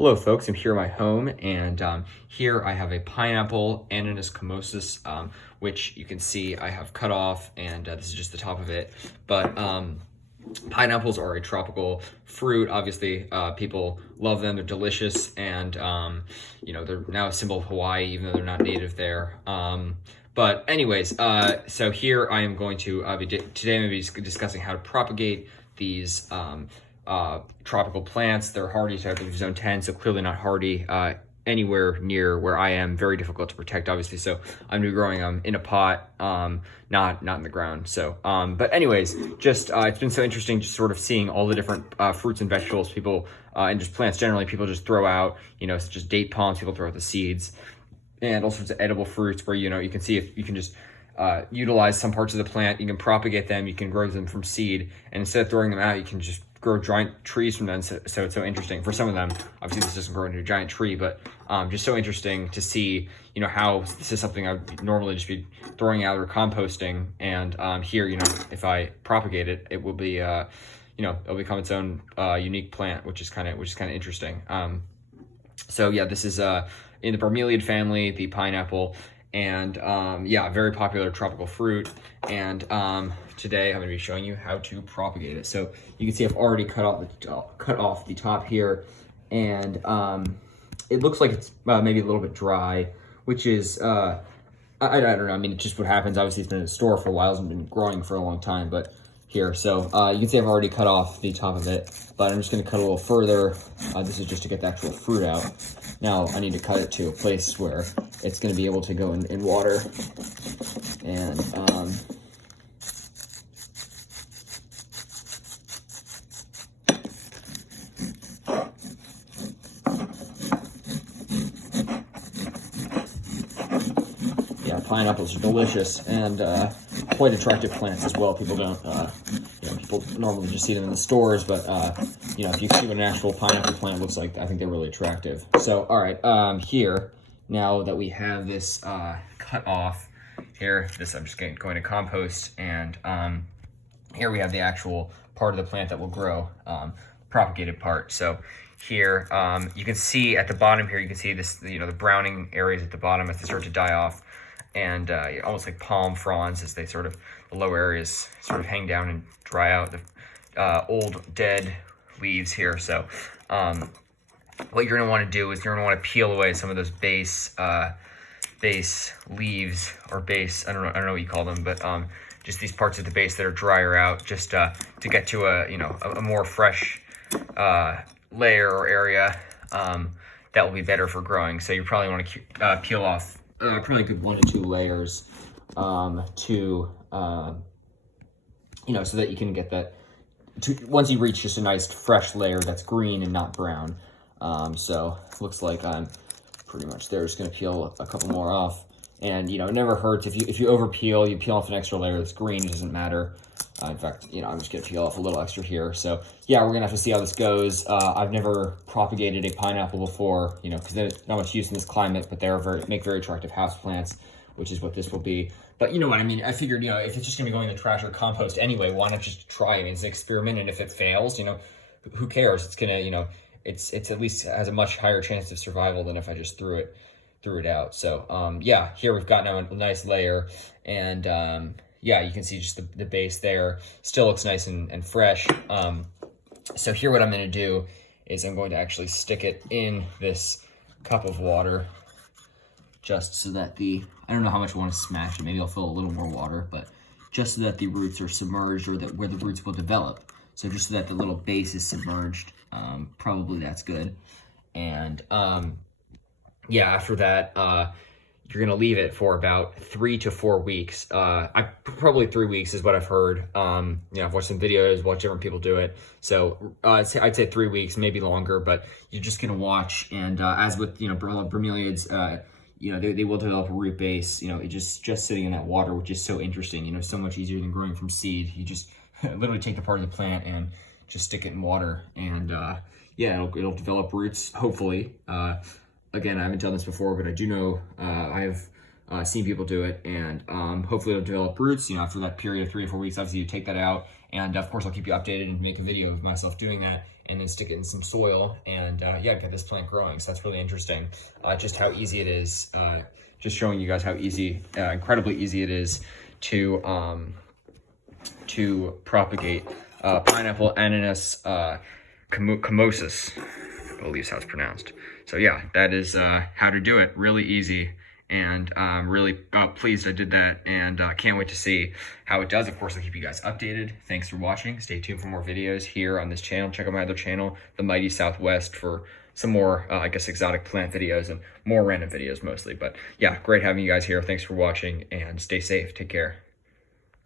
Hello folks, I'm here at my home, and here I have a pineapple, Ananas comosus, which you can see I have cut off, and this is just the top of it. But pineapples are a tropical fruit. Obviously, people love them. They're delicious, and they're now a symbol of Hawaii, even though they're not native there. But anyways, so here I am going to today I'm going to be discussing how to propagate these tropical plants. They're hardy to zone 10, so clearly not hardy anywhere near where I am. Very difficult to protect, obviously. So I'm gonna be growing them in a pot, not in the ground. So, but anyways, just it's been so interesting just sort of seeing all the different fruits and vegetables people and just plants generally people just throw out. Such as date palms, people throw out the seeds, and all sorts of edible fruits where you can see if you can just utilize some parts of the plant. You can propagate them. You can grow them from seed, and instead of throwing them out, you can just grow giant trees from them. So it's so interesting for some of them. Obviously this doesn't grow into a giant tree, but just so interesting to see how this is something I would normally just be throwing out or composting, and here if I propagate it, it will be it'll become its own unique plant, which is kind of interesting. So yeah, this is in the bromeliad family, the pineapple, and very popular tropical fruit. And today I'm going to be showing you how to propagate it. So you can see I've already cut off the top here, and it looks like it's maybe a little bit dry, which is I don't know. I mean, it's just what happens. Obviously, it's been in the store for a while. It's been growing for a long time, but here. So you can see I've already cut off the top of it, but I'm just going to cut a little further. This is just to get the actual fruit out. Now I need to cut it to a place where it's going to be able to go in water, and pineapples are delicious and quite attractive plants as well. People don't, people normally just see them in the stores, but if you see what an actual pineapple plant looks like, I think they're really attractive. So, all right, here, now that we have this cut off, here, I'm just going to compost, and here we have the actual part of the plant that will grow, propagated part. So here, you can see at the bottom here, you can see this, the browning areas at the bottom as they start to die off, and almost like palm fronds as they the low areas sort of hang down and dry out, the old dead leaves here. So what you're going to want to do is you're going to want to peel away some of those base leaves, or base, I don't know what you call them, but just these parts of the base that are drier out, just to get to a more fresh layer or area that will be better for growing. So you probably want to peel off probably a good 1 to 2 layers so that you can get that once you reach just a nice fresh layer that's green and not brown. So it looks like I'm pretty much there. Just going to peel a couple more off, and it never hurts if you over peel. You peel off an extra layer that's green, it doesn't matter. In fact, I'm just going to peel off a little extra here. So yeah, we're going to have to see how this goes. I've never propagated a pineapple before, because there's not much use in this climate, but they make very attractive house plants, which is what this will be. But you know what I mean? I figured, if it's just going to be going in the trash or compost anyway, why not just try? I mean, it's an experiment, and if it fails, who cares? It's going to, it's at least has a much higher chance of survival than if I just threw it out. So yeah, here we've got now a nice layer, and yeah, you can see just the base there still looks nice and fresh. So here what I'm going to do is I'm going to actually stick it in this cup of water, just so that I don't know how much I want to smash it. Maybe I'll fill a little more water, but just so that the roots are submerged, or that where the roots will develop. So just so that the little base is submerged, probably that's good. And yeah, after that, you're gonna leave it for about 3 to 4 weeks. Probably 3 weeks is what I've heard. I've watched some videos, watched different people do it. So I'd say 3 weeks, maybe longer. But you're just gonna watch, and as with bromeliads, they will develop a root base. Just sitting in that water, which is so interesting. So much easier than growing from seed. You just literally take the part of the plant and just stick it in water, and yeah, it'll develop roots, hopefully. Again, I haven't done this before, but I do know I have seen people do it, and hopefully it'll develop roots. After that period of 3 or 4 weeks, obviously you take that out, and of course I'll keep you updated and make a video of myself doing that. and then stick it in some soil, and yeah, get this plant growing. So that's really interesting. Just how easy it is. Just showing you guys how easy, incredibly easy it is to propagate pineapple, ananas, comosus, I believe is how it's pronounced. So yeah, that is how to do it. Really easy, and I'm really pleased I did that, and can't wait to see how it does. Of course, I'll keep you guys updated. Thanks for watching. Stay tuned for more videos here on this channel. Check out my other channel, The Mighty Southwest, for some more, I guess, exotic plant videos and more random videos mostly. But yeah, great having you guys here. Thanks for watching, and stay safe. Take care.